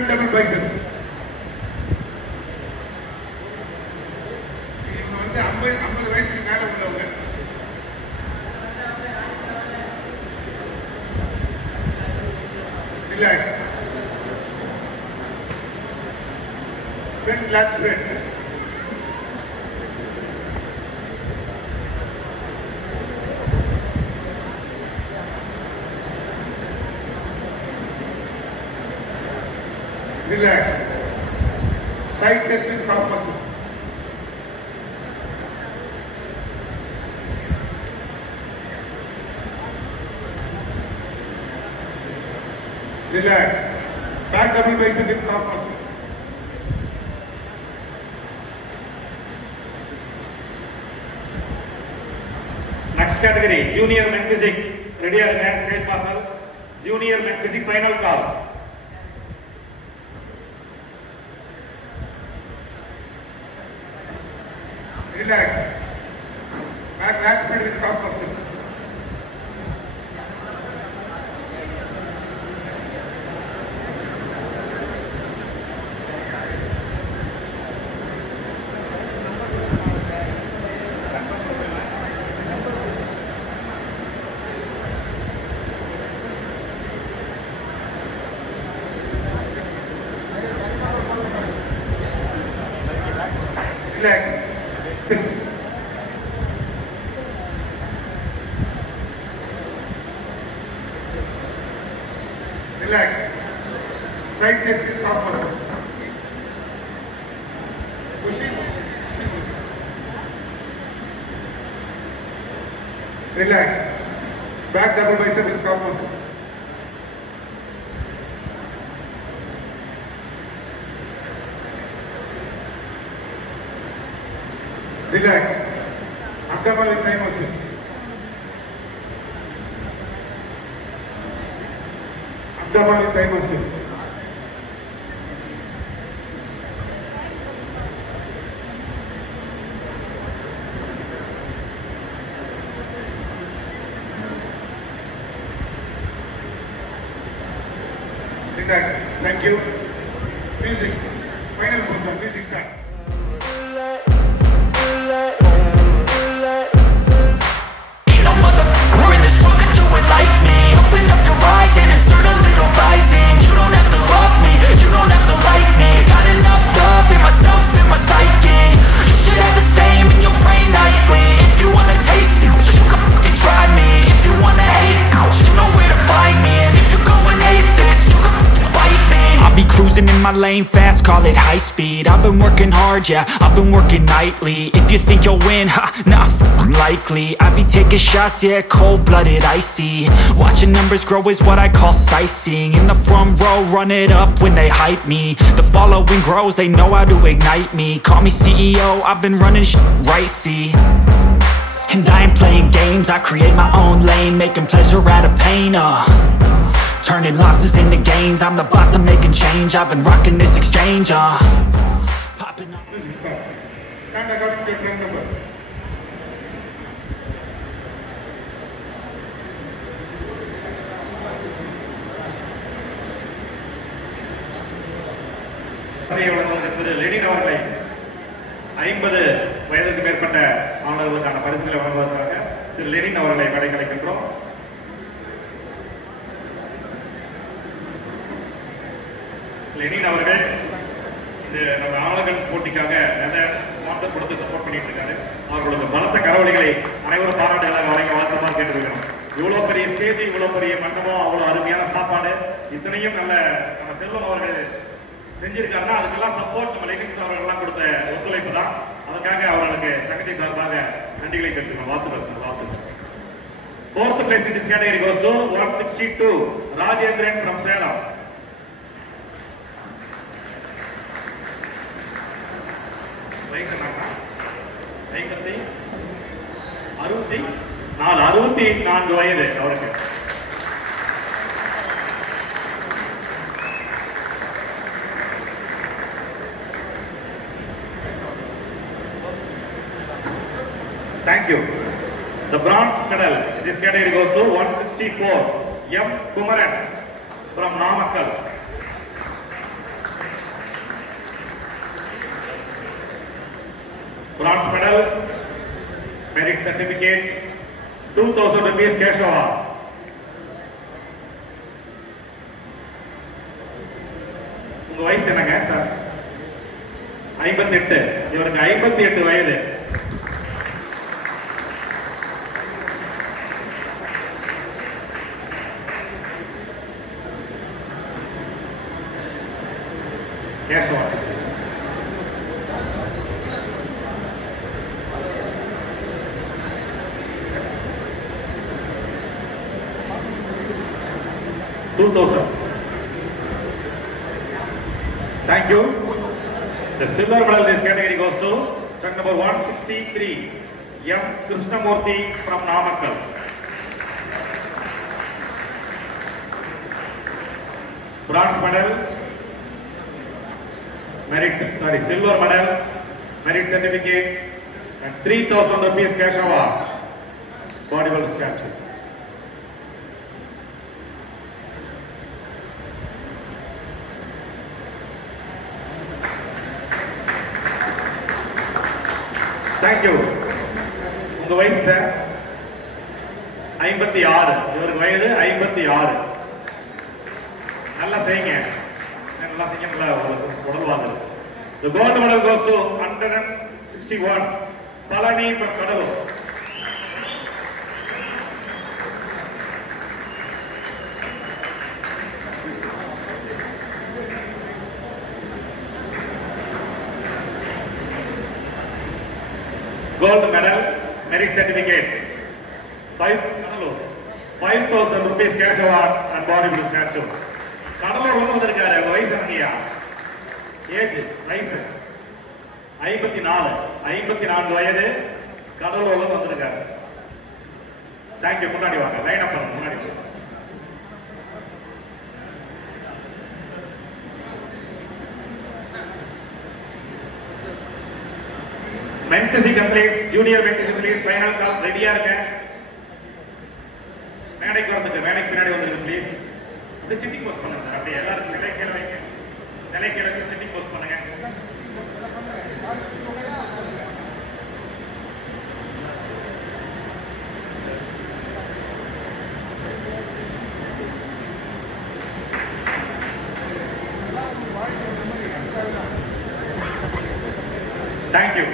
front double biceps. இவங்க வந்து 50 வயசுக்கு மேல உள்ளவங்க. Relax. Front lat spread. Relax. Side chest with calf muscle. Relax. Back double bicep with calf muscle. Next category, junior men physique. Ready or not? Straight muscle. Junior men physique final call. Relax. Back lat spread with calf muscle. Relax. Relax. Side chest with calf muscle. Pushing. Relax. Back double bicep with calf muscle. Relax. Abdomen with thigh muscle. Abdomen with thigh muscle. Relax. Thank you. Music. Final position. Music start. In my lane fast, call it high speed. I've been working hard, yeah, I've been working nightly. If you think you'll win, ha, nah, likely. I be taking shots, yeah, cold-blooded, icy. Watching numbers grow is what I call sightseeing. In the front row, run it up when they hype me. The following grows, they know how to ignite me. Call me CEO, I've been running shit right, see. And I ain't playing games, I create my own lane, making pleasure out of pain, turning losses into gains. I'm the boss, I'm making change. I've been rocking this exchange, popping up. This is start. Stand according to your friend number. திரு லெனின் அவர்களை 50 வயதுக்கு மேற்பட்ட மாணவர்களுக்கான பரிசுகளை வழங்குவதற்காக திரு லெனின் அவர்களை மேடைக்கு அழைக்கின்றோம். லெனின் அவர்கள் இந்த நம்ம ஆளுநர்கள் போட்டிக்காக நிறைய ஸ்பான்சர் கொடுத்து சப்போர்ட் பண்ணிட்டு இருக்காரு. அவர்களுக்கு பலத்த கரவொலிகளை அனைவரும் பாராட்டுகளாக வழங்க வாழ்த்துமாறு கேட்டுருக்கிறோம். இவ்வளோ பெரிய ஸ்டேஜ், இவ்வளோ பெரிய மண்டபம், அவ்வளோ அருமையான சாப்பாடு, இத்தனையும் நல்ல நம்ம செல்வம் அவர்கள் செஞ்சிருக்காருன்னா அதுக்கெல்லாம் சப்போர்ட் நம்ம லெனின் சார் அவர்கள்லாம் கொடுத்த ஒத்துழைப்பு தான். அதுக்காக அவர்களுக்கு சங்கத்தின் சார்பாக நன்றிகளை தெரிவிக்கிறோம். வாழ்த்துக்கள் சார், வாழ்த்துக்கள். 4th place in this category goes to 162 Rajendran from Salem. வயசு என்னன்னா 64 வயது அவருக்கு. Thank you. The bronze medal in this category goes to 164 M. Kumaran from Namakkal. Bronze medal, merit certificate, 2,000 rupees cash award. உங்க வயசு என்னங்க சார்? 58. இவருக்கு 58 வயது. Cash award. Thank you. The silver medal in this category goes to truck number 163, M. Krishnamurthy from Namakkal. Bronze medal, silver medal, merit certificate, and 3,000 rupees cash award. Bodybuilder statue. Thank you. உங்க வயசு சார்? 56. இவருக்கு வயது 56. நல்லா செய்யுங்க. நல்லா செய்யுங்க. உடல் வாங்குது. The gold medal goes to 161, Palani from Kadalur. Gold medal, merit certificate, 5,000 rupees cash award and bodybuilder statue. Cuddalore வந்து வந்திருக்காரு. வயசு என்னங்கய்யா? ஏஜ் வயசு 54 வயது. கடலூர்ல வந்திருக்காரு. தேங்க்யூ. முன்னாடி வாங்க. லைன் அப் பண்ணுங்க. முன்னாடி men physics athletes, junior men physics athletes, final call ரெடியா இருங்க. மேடைக்கு வரதுக்கு மேடைக்கு பின்னாடி வந்துருங்க ப்ளீஸ். அப்படியே சிட்டிங் போஸ்ட் பண்ணுங்க சார். அப்படியே எல்லாரும் சிலை கீழே வைங்க. சிலை கீழே வச்சு சிட்டிங் போஸ்ட் பண்ணுங்க. Thank you.